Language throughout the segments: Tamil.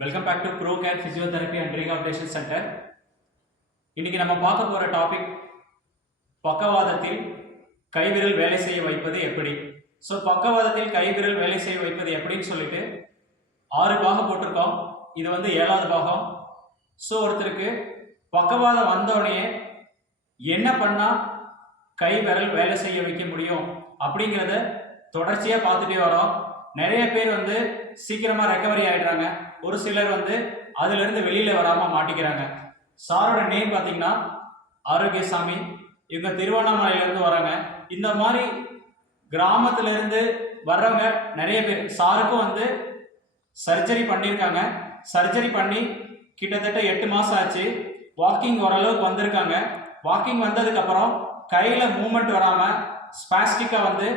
Welcome back to Pro Care physiotherapy and rehabilitation centre இன்னைக்கு நம்ம பார்க்க போகிற டாபிக் பக்கவாதத்தில் கைவிரல் வேலை செய்ய வைப்பது எப்படி? ஸோ பக்கவாதத்தில் கைவிரல் வேலை செய்ய வைப்பது எப்படின்னு சொல்லிட்டு ஆறு பாகம் போட்டிருக்கோம். இது வந்து ஏழாவது பாகம். ஸோ ஒருத்தருக்கு பக்கவாதம் வந்தோடனே என்ன பண்ணால் கை விரல் வேலை செய்ய வைக்க முடியும் அப்படிங்கிறத தொடர்ச்சியாக பார்த்துட்டே வரோம். நிறைய பேர் வந்து சீக்கிரமாக ரெக்கவரி ஆகிடுறாங்க ஒரு சிலர் வந்து அதிலிருந்து வெளியில் வராமல் மாட்டிக்கிறாங்க. சாரோட நேம் பார்த்தீங்கன்னா ஆரோக்கியசாமி. இவங்க திருவண்ணாமலையிலேருந்து வராங்க. இந்த மாதிரி கிராமத்துலேருந்து வர்றவங்க நிறைய பேர் சாருக்கும் வந்து சர்ஜரி பண்ணியிருக்காங்க. சர்ஜரி பண்ணி கிட்டத்தட்ட எட்டு மாதம் ஆச்சு. வாக்கிங் ஓரளவுக்கு வந்திருக்காங்க. வாக்கிங் வந்ததுக்கப்புறம் கையில் மூமெண்ட் வராமல் ஸ்பாஸ்டிக்காக வந்து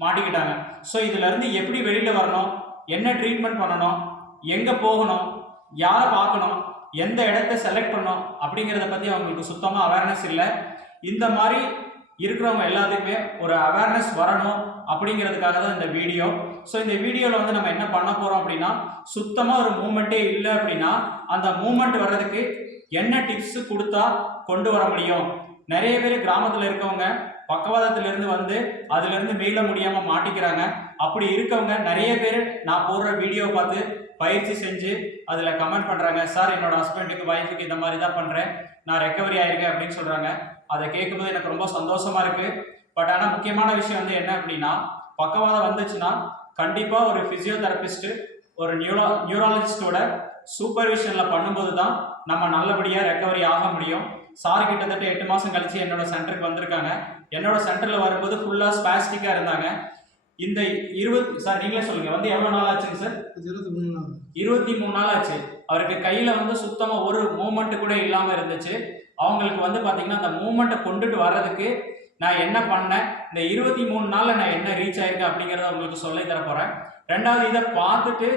மாட்டிக்கிட்டாங்க. ஸோ இதுலேருந்து எப்படி வெளியில் வரணும்? என்ன ட்ரீட்மெண்ட் பண்ணணும்? எங்கே போகணும்? யாரை பார்க்கணும்? எந்த இடத்த செலக்ட் பண்ணணும்? அப்படிங்கிறத பற்றி அவங்களுக்கு சுத்தமாக அவேர்னஸ் இல்லை. இந்த மாதிரி இருக்கிறவங்க எல்லாத்துக்குமே ஒரு அவேர்னஸ் வரணும் அப்படிங்கிறதுக்காக தான் இந்த வீடியோ ஸோ இந்த வீடியோவில் வந்து நம்ம என்ன பண்ண போகிறோம் அப்படின்னா சுத்தமாக ஒரு மூமெண்ட்டே இல்லை அப்படின்னா அந்த மூமெண்ட் வர்றதுக்கு என்ன டிப்ஸ் கொடுத்தா கொண்டு வர முடியும்? நிறைய பேர் கிராமத்தில் இருக்கவங்க பக்கவாதத்திலிருந்து வந்து அதுலேருந்து மீள முடியாமல் மாட்டிக்கிறாங்க. அப்படி இருக்கவங்க நிறைய பேர் நான் போடுற வீடியோ பார்த்து பயிற்சி செஞ்சு அதில் கமெண்ட் பண்ணுறாங்க சார் என்னோட ஹஸ்பண்டுக்கு ஒய்ஃபுக்கு இந்த மாதிரி தான் பண்ணுறேன் நான் ரெக்கவரி ஆயிருக்கேன் அப்படின்னு சொல்கிறாங்க அதை கேட்கும்போது எனக்கு ரொம்ப சந்தோஷமாக இருக்குது பட் ஆனால் முக்கியமான விஷயம் வந்து என்ன அப்படின்னா பக்கவாதம் வந்துச்சுன்னா கண்டிப்பாக ஒரு ஃபிசியோதெரபிஸ்ட்டு ஒரு நியூரோ நியூராலஜிஸ்டோட சூப்பர்விஷனில் பண்ணும்போது தான் நம்ம நல்லபடியாக ரெக்கவரி ஆக முடியும். சார் கிட்டத்தட்ட எட்டு மாதம் கழித்து என்னோட சென்டருக்கு வந்திருக்காங்க. என்னோட சென்டரில் வரும்போது ஃபுல்லாக ஸ்பாஸ்டிக்காக இருந்தாங்க. இந்த இருபத்தி சார் நீங்களே சொல்லுங்க. வந்து எவ்வளோ நாள் ஆச்சுங்க சார் இருபத்தி மூணு நாள் இருபத்தி மூணு நாள் ஆச்சு. அவருக்கு கையில வந்து சுத்தமா ஒரு மூமெண்ட் கூட இல்லாம இருந்துச்சு. அவங்களுக்கு வந்து பாத்தீங்கன்னா அந்த மூமெண்ட்டை கொண்டுட்டு வர்றதுக்கு நான் என்ன பண்ணேன்? இந்த இருபத்தி மூணு நாள்ல நான் என்ன ரீச் ஆயிருக்கேன் அப்படிங்கறத உங்களுக்கு சொல்லி தர போறேன். ரெண்டாவது இதை பார்த்துட்டு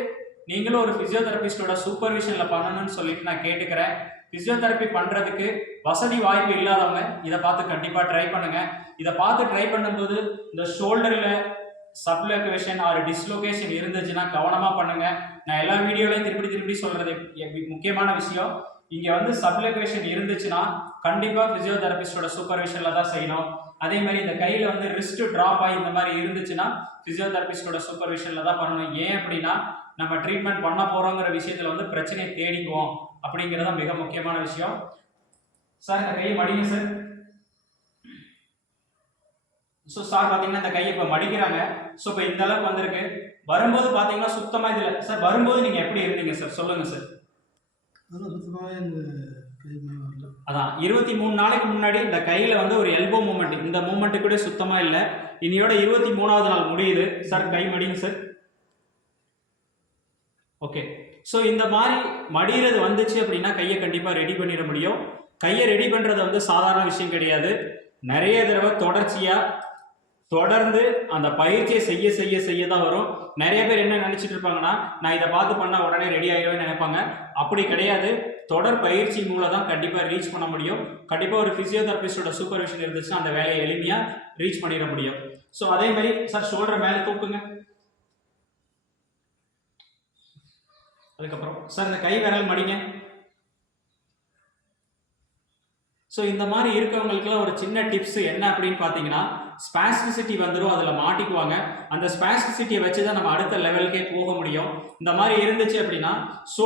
நீங்களும் ஒரு பிசியோதெரபிஸ்டோட சூப்பர்விஷன்ல பண்ணணும்னு சொல்லிட்டு நான் கேட்டுக்கிறேன். பிசியோதெரப்பி பண்றதுக்கு வசதி வாய்ப்பு இல்லாதவங்க இதை பார்த்து கண்டிப்பா ட்ரை பண்ணுங்க. இதை பார்த்து ட்ரை பண்ணும்போது இந்த ஷோல்டர்ல சப்லொகேஷன் ஆர் டிஸ்லொகேஷன் இருந்துச்சுன்னா கவனமாக பண்ணுங்க. நான் எல்லா வீடியோலையும் திருப்பி திருப்பி சொல்றது எ- முக்கியமான விஷயம். இங்கே வந்து சப்லொகேஷன் இருந்துச்சுன்னா கண்டிப்பாக பிசியோதெரபிஸ்டோட சூப்பர்விஷனில் தான் செய்யணும். அதே மாதிரி இந்த கையில் வந்து ரிஸ்ட் ட்ராப் ஆகி இந்த மாதிரி இருந்துச்சுன்னா பிசியோதெரபிஸ்டோட சூப்பர்விஷனில் தான் பண்ணணும். ஏன் அப்படின்னா நம்ம ட்ரீட்மெண்ட் பண்ண போகிறோங்கிற விஷயத்தில் வந்து பிரச்சனையை தேடிக்குவோம். அப்படிங்கிறது தான் மிக முக்கியமான விஷயம். சார் இந்த கையை மடிங்க சார். ஸோ சார் பார்த்தீங்கன்னா இந்த கையை இப்போ மடிக்கிறாங்க. ஸோ இப்போ இந்த அளவுக்கு வந்திருக்கு. வரும்போது பார்த்தீங்கன்னா சுத்தமாக இதில் சார் வரும்போது நீங்கள் எப்படி இருந்தீங்க சார் சொல்லுங்கள் சார் அதான். இருபத்தி மூணு நாளைக்கு முன்னாடி இந்த கையில் வந்து ஒரு எல்போ மூமெண்ட் இந்த மூமெண்ட் கூட சுத்தமாக இல்லை. இனியோட இருபத்தி மூணாவது நாள் முடியுது. சார் கை மடிங்க சார் ஓகே ஸோ இந்த மாதிரி மடிகிறது வந்துச்சு அப்படின்னா கையை கண்டிப்பாக ரெடி பண்ணிட முடியும். கையை ரெடி பண்ணுறது வந்து சாதாரண விஷயம் கிடையாது. நிறைய தடவை தொடர்ச்சியாக தொடர்ந்து அந்த பயிற்சியை செய்ய செய்ய செய்ய தான் வரும். நிறைய பேர் என்ன நினைச்சிட்டு இருப்பாங்கன்னா நான் இதை பார்த்து பண்ணா உடனே ரெடி ஆயிடுவேன்னு நினைப்பாங்க. அப்படி கிடையாது. தொடர் பயிற்சி மூலம் தான் கண்டிப்பாக ரீச் பண்ண முடியும். கண்டிப்பாக ஒரு ஃபிசியோதெரபிஸ்டோட சூப்பர்விஷன் இருந்துச்சுன்னா அந்த வேலையை எளிமையாக ரீச் பண்ணிட முடியும். ஸோ அதே மாதிரி சார் ஷோல்டர் மேலே தூக்குங்க. அதுக்கப்புறம் சார் இந்த கை விரல் மடிங்க. ஸோ இந்த மாதிரி இருக்கவங்களுக்குலாம் ஒரு சின்ன டிப்ஸ் என்ன அப்படின்னு பார்த்தீங்கன்னா ஸ்பாஸ்டிசிட்டி வந்துடும் அதில் மாட்டிக்குவாங்க. அந்த ஸ்பாஸ்டிசிட்டியை வச்சு தான் நம்ம அடுத்த லெவலுக்கே போக முடியும். இந்த மாதிரி இருந்துச்சு அப்படின்னா ஸோ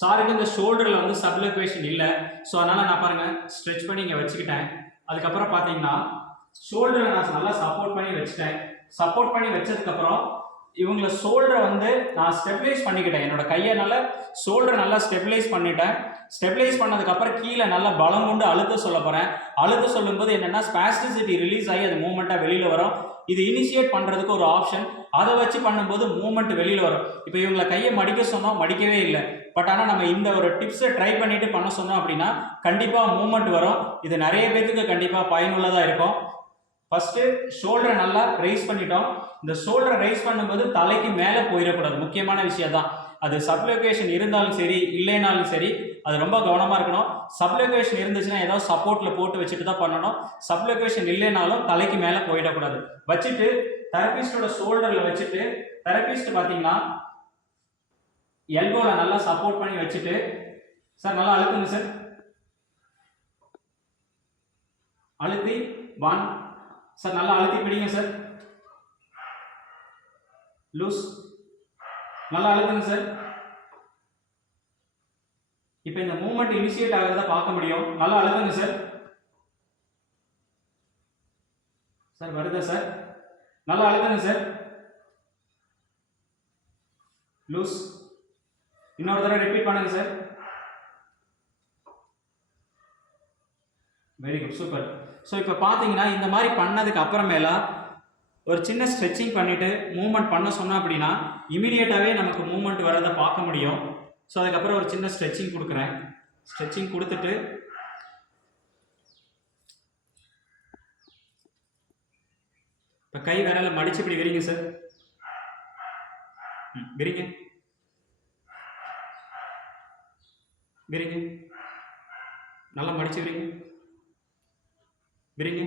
சாருக்கு இந்த ஷோல்டரில் வந்து சப்லக்வேஷன் இல்லை. ஸோ அதனால் நான் பாருங்கள் ஸ்ட்ரெச் பண்ணி இங்கே வச்சுக்கிட்டேன். அதுக்கப்புறம் பார்த்தீங்கன்னா ஷோல்டரை நான் நல்லா சப்போர்ட் பண்ணி வச்சுட்டேன். சப்போர்ட் பண்ணி வச்சதுக்கப்புறம் இவங்களை ஷோல்டரை வந்து நான் ஸ்டெபிலைஸ் பண்ணிக்கிட்டேன். என்னோட கையை நல்லா ஷோல்டரை நல்லா ஸ்டெபிலைஸ் பண்ணிட்டேன். ஸ்டெபிலைஸ் பண்ணதுக்கப்புறம் கீழே நல்லா பலம் கொண்டு அழுத்த சொல்ல போகிறேன் அழுத்த சொல்லும்போது என்னென்னா ஸ்பாஸ்டிசிட்டி ரிலீஸ் ஆகி அது மூமெண்ட்டாக வெளியில் வரும். இது இனிஷியேட் பண்ணுறதுக்கு ஒரு ஆப்ஷன் அதை வச்சு பண்ணும்போது மூமெண்ட் வெளியில் வரும். இப்போ இவங்களை கையை மடிக்க சொன்னோம் மடிக்கவே இல்லை. பட் ஆனால் நம்ம இந்த ஒரு டிப்ஸை ட்ரை பண்ணிவிட்டு பண்ண சொன்னோம் அப்படின்னா கண்டிப்பாக மூமெண்ட் வரும். இது நிறைய பேர்த்துக்கு கண்டிப்பாக பயனுள்ளதாக இருக்கும். ஃபர்ஸ்ட் ஷோல்டரை நல்லா ரைஸ் பண்ணிட்டோம். இந்த ஷோல்டரை ரைஸ் பண்ணும்போது தலைக்கு மேலே போயிடக்கூடாது. முக்கியமான விஷயம் தான் அது சப்லொகேஷன் இருந்தாலும் சரி இல்லைனாலும் சரி அது ரொம்ப கவனமாக இருக்கணும். சப்லொகேஷன் இருந்துச்சுன்னா ஏதாவது சப்போர்ட்டில் போட்டு வச்சுட்டு தான் பண்ணணும். சப்லொகேஷன் இல்லைனாலும் தலைக்கு மேலே போயிடக்கூடாது. வச்சுட்டு தெரபிஸ்டோட ஷோல்டரில் வச்சுட்டு தெரபிஸ்ட் பார்த்தீங்கன்னா எல்போவில் நல்லா சப்போர்ட் பண்ணி வச்சுட்டு சார் நல்லா அழுத்துங்க சார் அழுத்தி ஒன் சார் நல்லா அழுத்தி பிடிங்க சார். லூஸ். நல்லா அழுத்துங்க சார். இப்போ இந்த மூமெண்ட் இனிஷியேட் ஆகிறத பார்க்க முடியும். நல்லா அழுத்துங்க சார். சார் வருதா சார்? நல்லா அழுத்துங்க சார். லூஸ். இன்னொரு தடவை ரிப்பீட் பண்ணுங்க sir. Very good super so இப்போ பார்த்தீங்கன்னா இந்த மாதிரி பண்ணதுக்கு அப்புறமேலா ஒரு சின்ன ஸ்ட்ரெச்சிங் பண்ணிவிட்டு மூவ்மெண்ட் பண்ண சொன்னோம் அப்படின்னா இமீடியட்டாகவே நமக்கு மூமெண்ட் வர்றதை பார்க்க முடியும். ஸோ அதுக்கப்புறம் ஒரு சின்ன ஸ்ட்ரெச்சிங் கொடுக்குறேன். ஸ்ட்ரெச்சிங் கொடுத்துட்டு இப்போ கை விரலை மடிச்சு இப்படி விரிங்க சார் ம், விரிங்க. விரிங்க. நல்லா மடிச்சு விரிங்க. விரிங்க.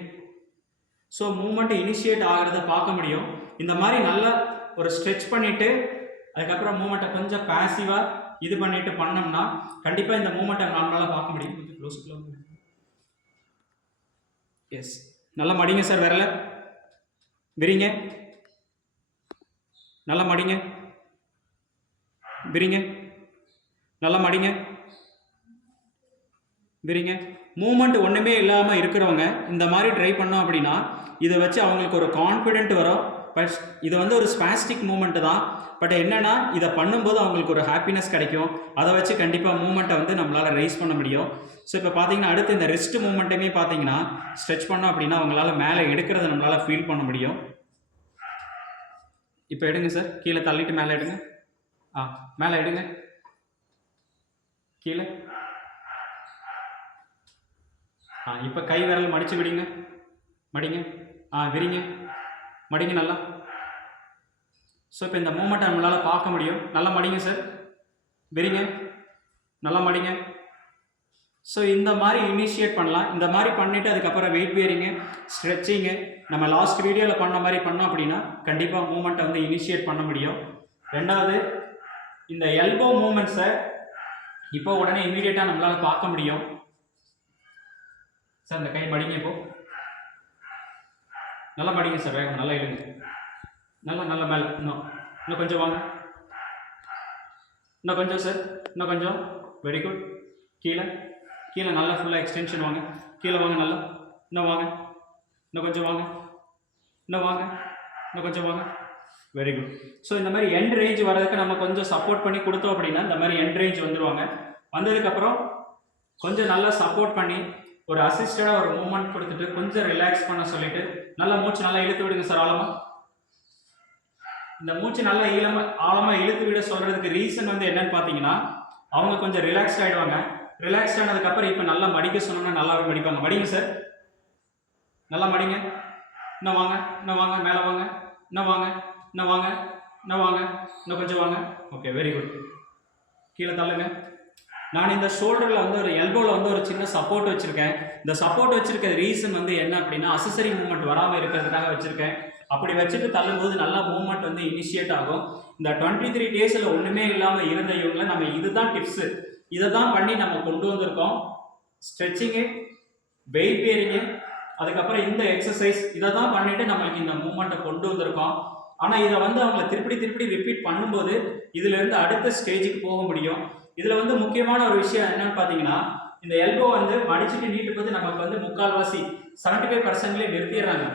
ஸோ மூமெண்ட் இனிஷியேட் ஆகிறத பார்க்க முடியும். இந்த மாதிரி நல்லா ஒரு ஸ்ட்ரெச் பண்ணிவிட்டு அதுக்கப்புறம் மூமெண்ட்டை கொஞ்சம் பாசிவாக இது பண்ணிட்டு பண்ணோம்னா கண்டிப்பாக இந்த மூமெண்ட்டை நார்மலாக பார்க்க முடியும். கொஞ்சம் க்ளோஸ் எஸ் நல்லா மடிங்க சார் விரல. விரிங்க. நல்லா மடிங்க. விரிங்க. நல்லா மடிங்க. சரிங்க மூமெண்ட் ஒன்றுமே இல்லாமல் இருக்கிறவங்க இந்த மாதிரி ட்ரை பண்ணோம் அப்படின்னா இதை வச்சு அவங்களுக்கு ஒரு கான்ஃபிடென்ட் வரும். பட் இது வந்து ஒரு ஸ்பாஸ்டிக் மூமெண்ட்டு தான். பட் என்னென்னா இதை பண்ணும்போது அவங்களுக்கு ஒரு ஹாப்பினஸ் கிடைக்கும். அதை வச்சு கண்டிப்பாக மூமெண்ட்டை வந்து நம்மளால் ரைஸ் பண்ண முடியும். ஸோ இப்போ பார்த்தீங்கன்னா அடுத்து இந்த ரெஸ்ட் மூமெண்ட்டுமே பார்த்தீங்கன்னா ஸ்ட்ரெச் பண்ணோம் அப்படின்னா அவங்களால மேலே எடுக்கிறத நம்மளால் ஃபீல் பண்ண முடியும். இப்போ எடுங்க சார் கீழே தள்ளிட்டு மேலே எடுங்க. ஆ மேலே எடுங்க. கீழே. ஆ இப்போ கை விரல் மடித்து விடுங்க. மடிங்க. ஆ விரிங்க. மடிங்க நல்லா. ஸோ இப்போ இந்த மூமெண்ட்டை நம்மளால் பார்க்க முடியும். நல்லா மடிங்க சார் விரிங்க. நல்லா மடிங்க. ஸோ இந்த மாதிரி இனிஷியேட் பண்ணலாம். இந்த மாதிரி பண்ணிவிட்டு அதுக்கப்புறம் வெயிட் பேரிங்கு ஸ்ட்ரெச்சிங்கு நம்ம லாஸ்ட் வீடியோவில் பண்ண மாதிரி பண்ணோம் அப்படின்னா கண்டிப்பாக மூமெண்ட்டை வந்து இனிஷியேட் பண்ண முடியும். ரெண்டாவது இந்த எல்போ மூமெண்ட்ஸை இப்போ உடனே இமீடியட்டாக நம்மளால் பார்க்க முடியும். சார் இந்த கை மடிங்க இப்போ. நல்லா மடிங்க சார் வேகம் நல்லா இழுங்க. நல்லா நல்லா மேலே இன்னும் இன்னும் கொஞ்சம் வாங்க. இன்னும் கொஞ்சம் சார் இன்னும் கொஞ்சம். வெரி குட் கீழே கீழே நல்லா ஃபுல்லாக எக்ஸ்டென்ஷன் வாங்க. கீழே வாங்க நல்லா. இன்னும் வாங்க. இன்னும் கொஞ்சம் வாங்க. இன்னும் வாங்க. இன்னும் கொஞ்சம் வாங்க. வெரி குட் ஸோ இந்த மாதிரி எண்ட் ரேஞ்ச் வர்றதுக்கு நம்ம கொஞ்சம் சப்போர்ட் பண்ணி கொடுத்தோம் அப்படின்னா இந்த மாதிரி எண்ட் ரேஞ்ச் வந்துடுவாங்க வந்ததுக்கப்புறம் கொஞ்சம் நல்லா சப்போர்ட் பண்ணி ஒரு அசிஸ்டடாக ஒரு மூமெண்ட் கொடுத்துட்டு கொஞ்சம் ரிலாக்ஸ் பண்ண சொல்லிட்டு நல்லா மூச்சு நல்லா இழுத்து விடுங்க சார் ஆழமாக இந்த மூச்சு நல்லா ஈழமாக ஆழமாக இழுத்து விட சொல்கிறதுக்கு ரீசன் வந்து என்னன்னு பார்த்தீங்கன்னா அவங்க கொஞ்சம் ரிலாக்ஸ்ட் ஆகிடுவாங்க ரிலாக்ஸ் ஆனதுக்கப்புறம் இப்போ நல்லா மடிக்க சொன்னோம்னா நல்லாவே மடிப்பாங்க. மடிங்க சார் நல்லா மடிங்க. இன்னும் வாங்க இன்னும் வாங்க மேலே வாங்க. இன்னும் வாங்க இன்னும் வாங்க இன்னும் வாங்க இன்னும் கொஞ்சம் வாங்க. ஓகே வெரி குட் கீழே தள்ளுங்க. நான் இந்த ஷோல்டரில் வந்து ஒரு எல்போவில் வந்து ஒரு சின்ன சப்போர்ட் வச்சுருக்கேன். இந்த சப்போர்ட் வச்சுருக்க ரீசன் வந்து என்ன அப்படின்னா அசசரி மூமெண்ட் வராமல் இருக்கிறதுக்காக வச்சுருக்கேன். அப்படி வச்சுட்டு தள்ளும்போது நல்லா மூவ்மெண்ட் வந்து இனிஷியேட் ஆகும். இந்த டுவெண்ட்டி த்ரீ டேஸில் ஒன்றுமே இல்லாமல் இருந்த இவங்களை நம்ம இதுதான் டிப்ஸு இதை தான் பண்ணி நம்ம கொண்டு வந்திருக்கோம். ஸ்ட்ரெச்சிங்கு வெயிட் பேரிங்கு அதுக்கப்புறம் இந்த எக்ஸசைஸ் இதை தான் பண்ணிட்டு நம்மளுக்கு இந்த மூமெண்ட்டை கொண்டு வந்திருக்கோம். ஆனால் இதை வந்து அவங்கள திருப்பி திருப்பி ரிப்பீட் பண்ணும்போது இதுலேருந்து அடுத்த ஸ்டேஜுக்கு போக முடியும். இதில் வந்து முக்கியமான ஒரு விஷயம் என்னன்னு பார்த்தீங்கன்னா இந்த எல்போ வந்து மடிச்சுட்டு நீட்டும்போது நமக்கு வந்து முக்கால்வாசி செவன்டி ஃபைவ் பர்சன்ட்லேயே நிறுத்திடுறாங்க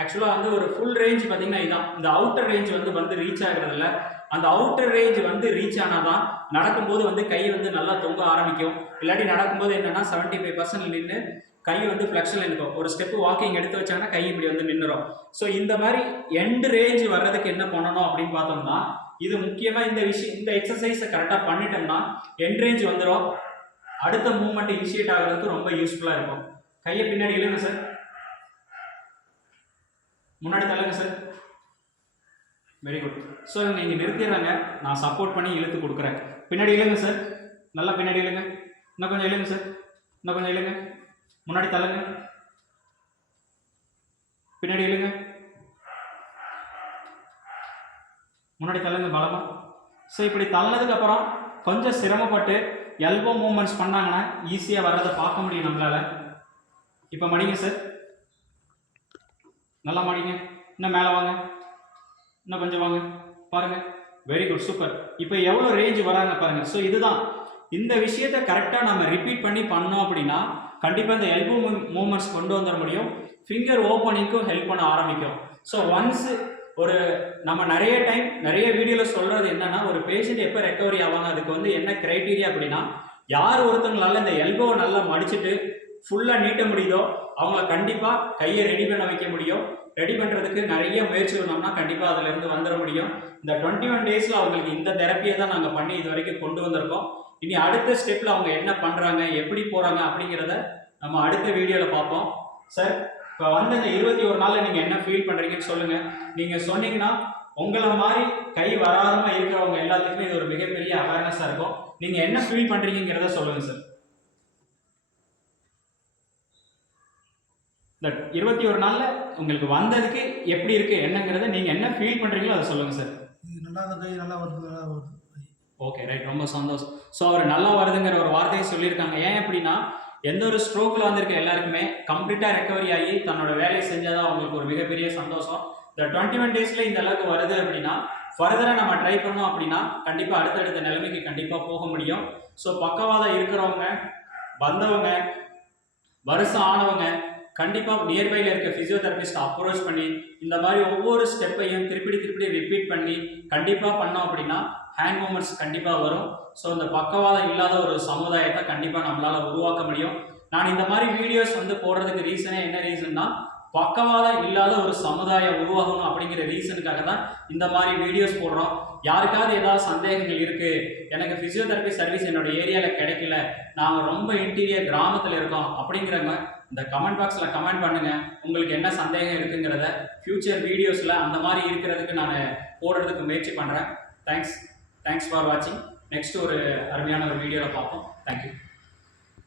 ஆக்சுவலாக வந்து ஒரு ஃபுல் ரேஞ்ச் பார்த்தீங்கன்னா இதான். இந்த அவுட்டர் ரேஞ்ச் வந்து வந்து ரீச் ஆகுறதில்ல. அந்த அவுட்டர் ரேஞ்ச் வந்து ரீச் ஆனால் தான் நடக்கும்போது வந்து கை வந்து நல்லா தொங்க ஆரம்பிக்கும். இல்லாட்டி நடக்கும்போது என்னன்னா செவன்ட்டி ஃபைவ் பர்சன்ட் நின்று கை வந்து ஃப்ளெக்ஷனில் இருக்கும் ஒரு ஸ்டெப்பு வாக்கிங் எடுத்து வச்சாங்கன்னா கை இப்படி வந்து நின்றுடும் ஸோ இந்த மாதிரி எண்டு ரேஞ்ச் வர்றதுக்கு என்ன பண்ணணும் அப்படின்னு பார்த்தோம்னா இது முக்கியமாக இந்த விஷயம் இந்த எக்ஸசைஸை கரெக்டாக பண்ணிட்டோம்னா என்ரேஞ்ச் வந்துடும் அடுத்த மூமெண்ட் இனிஷியேட் ஆகிறதுக்கு ரொம்ப யூஸ்ஃபுல்லாக இருக்கும். கையை பின்னாடி இழுங்க சார் முன்னாடி தள்ளுங்க சார் வெரி குட் ஸோ நீங்கள் நிறுத்திடுறாங்க. நான் சப்போர்ட் பண்ணி இழுத்து கொடுக்குறேன். பின்னாடி இழுங்க சார் நல்லா பின்னாடி இழுங்க. இன்னும் கொஞ்சம் இழுங்க சார் இன்னும் கொஞ்சம் இழுங்க. முன்னாடி தள்ளுங்க. பின்னாடி இழுங்க. முன்னாடி தள்ளுங்க பலமாக ஸோ இப்படி தள்ளதுக்கு அப்புறம் கொஞ்சம் சிரமப்பட்டு எல்போ மூமெண்ட்ஸ் பண்ணாங்கன்னா ஈஸியாக வர்றதை பார்க்க முடியும் நம்மளால். இப்போ மடிங்க சார் நல்லா மடிங்க. இன்னும் மேலே வாங்க. இன்னும் கொஞ்சம் வாங்க. பாருங்க. வெரி குட் சூப்பர் இப்போ எவ்வளோ ரேஞ்ச் வராங்க பாருங்க. ஸோ இதுதான். இந்த விஷயத்த கரெக்டாக நம்ம ரிப்பீட் பண்ணி பண்ணோம் அப்படின்னா கண்டிப்பாக இந்த எல்போ மூமெண்ட்ஸ் கொண்டு வந்துட முடியும். ஃபிங்கர் ஓப்பனிங்க்கும் ஹெல்ப் பண்ண ஆரம்பிக்கும். ஸோ ஒன்ஸ் ஒரு நம்ம நிறைய டைம் நிறைய வீடியோவில் சொல்கிறது என்னென்னா ஒரு பேஷண்ட் எப்போ ரெக்கவரி ஆவாங்க அதுக்கு வந்து என்ன க்ரைட்டீரியா அப்படின்னா யார் ஒருத்தங்களால இந்த எல்போவை நல்லா மடிச்சுட்டு ஃபுல்லாக நீட்ட முடியுதோ அவங்கள கண்டிப்பாக கையை ரெடி பண்ண வைக்க முடியும். ரெடி பண்ணுறதுக்கு நிறைய முயற்சி பண்ணோம்னா கண்டிப்பாக அதுலேருந்து வந்துட முடியும். இந்த டுவெண்ட்டி ஒன் டேஸில் அவங்களுக்கு இந்த தெரப்பியை தான் நாங்கள் பண்ணி இது வரைக்கும் கொண்டு வந்திருக்கோம். இனி அடுத்த ஸ்டெப்பில் அவங்க என்ன பண்ணுறாங்க எப்படி போகிறாங்க அப்படிங்கிறத நம்ம அடுத்த வீடியோவில் பார்ப்போம். சார் இப்போ வந்து இந்த இருபத்தி ஒரு நாளில் நீங்கள் என்ன ஃபீல் பண்ணுறீங்கன்னு சொல்லுங்கள் நீங்கள் சொன்னீங்கன்னா உங்களை மாதிரி கை வராதமா இருக்கிறவங்க எல்லாத்துக்குமே இது ஒரு மிகப்பெரிய அவேர்னஸாக இருக்கும். நீங்கள் என்ன ஃபீல் பண்ணுறீங்கிறத சொல்லுங்கள் சார் இந்த இருபத்தி ஒரு நாளில் உங்களுக்கு வந்ததுக்கு எப்படி இருக்கு என்னங்கிறத நீங்கள் என்ன ஃபீல் பண்ணுறீங்களோ அதை சொல்லுங்கள் சார் நல்லா கை நல்லா வருது நல்லா வருது. ஓகே ரைட் ரொம்ப சந்தோஷம். ஸோ அவர் நல்லா வருதுங்கிற ஒரு வார்த்தையை சொல்லியிருக்காங்க. ஏன் அப்படின்னா எந்த ஒரு ஸ்ட்ரோக்கில் வந்திருக்க எல்லாருக்குமே கம்ப்ளீட்டாக ரெக்கவரி ஆகி தன்னோட வேலையை செஞ்சாதான் அவங்களுக்கு ஒரு மிகப்பெரிய சந்தோஷம். இந்த டுவெண்ட்டி ஒன் டேஸில் இந்த அளவுக்கு வருது அப்படின்னா ஃபர்தராக நம்ம ட்ரை பண்ணோம் அப்படின்னா கண்டிப்பாக அடுத்தடுத்த நிலைமைக்கு கண்டிப்பாக போக முடியும். ஸோ பக்கவாதம் இருக்கிறவங்க வந்தவங்க வருஷம் ஆனவங்க கண்டிப்பாக நியர்பையில் இருக்க ஃபிசியோதெரபிஸ்ட் அப்ரோச் பண்ணி இந்த மாதிரி ஒவ்வொரு ஸ்டெப்பையும் திருப்பி திருப்பி ரிப்பீட் பண்ணி கண்டிப்பாக பண்ணோம் அப்படின்னா ஹேண்ட் மூமெண்ட்ஸ் கண்டிப்பாக வரும். ஸோ இந்த பக்கவாதம் இல்லாத ஒரு சமுதாயத்தை கண்டிப்பாக நம்மளால் உருவாக்க முடியும். நான் இந்த மாதிரி வீடியோஸ் வந்து போடுறதுக்கு ரீசனே என்ன ரீசன்னா பக்கவாதம் இல்லாத ஒரு சமுதாயம் உருவாகணும் அப்படிங்கிற ரீசனுக்காக தான் இந்த மாதிரி வீடியோஸ் போடுறோம். யாருக்காவது ஏதாவது சந்தேகங்கள் இருக்குது எனக்கு ஃபிசியோதெரபி சர்வீஸ் என்னோட ஏரியாவில் கிடைக்கல. நாங்கள் ரொம்ப இன்டீரியர் கிராமத்தில் இருக்கோம் அப்படிங்கிறவங்க இந்த கமெண்ட் பாக்ஸில் கமெண்ட் பண்ணுங்கள் உங்களுக்கு என்ன சந்தேகம் இருக்குங்கிறத ஃப்யூச்சர் வீடியோஸில் அந்த மாதிரி இருக்கிறதுக்கு நான் போடுறதுக்கு முயற்சி பண்ணுறேன் தேங்க்ஸ் தேங்க்ஸ் ஃபார் வாட்சிங் நெக்ஸ்ட் ஒரு அருமையான ஒரு வீடியோவில் பார்ப்போம். தேங்க்யூ